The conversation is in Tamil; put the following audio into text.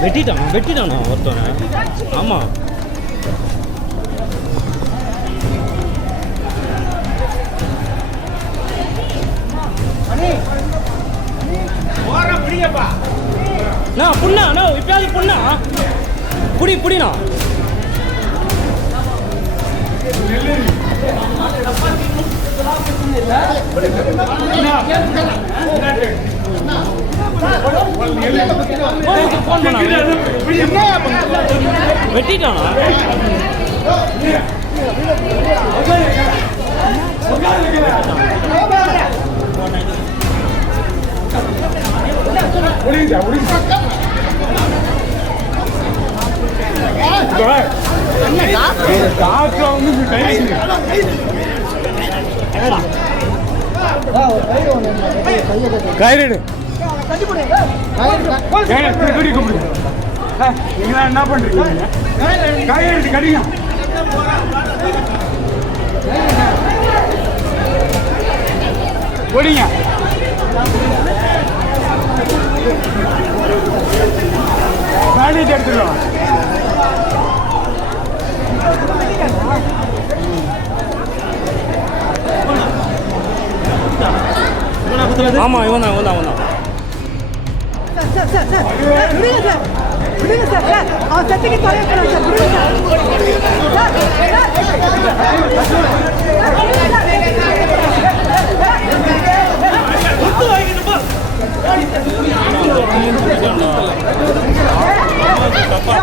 வெட்டிட்டான் வெட்டிட்டானா ஒருத்தவன ஆமா புண்ணா இப்பயாவது புண்ணா? புடி புடினா புடிண்ணா ஃபோன் பண்ணா வெட்டிட்டானா? கயிறு கடி கும்பிடு நீங்களா என்ன பண்றீங்க? கயிறு கடிங்க. ஓடிங்க. பேண்டிட் எடுத்துக்கலாம் ஆமாம் இவன் தான் இவன் தான் இவன் தான் சார் சார் சார் விடுங்க சார் விடுங்க சார் சார் தப்பா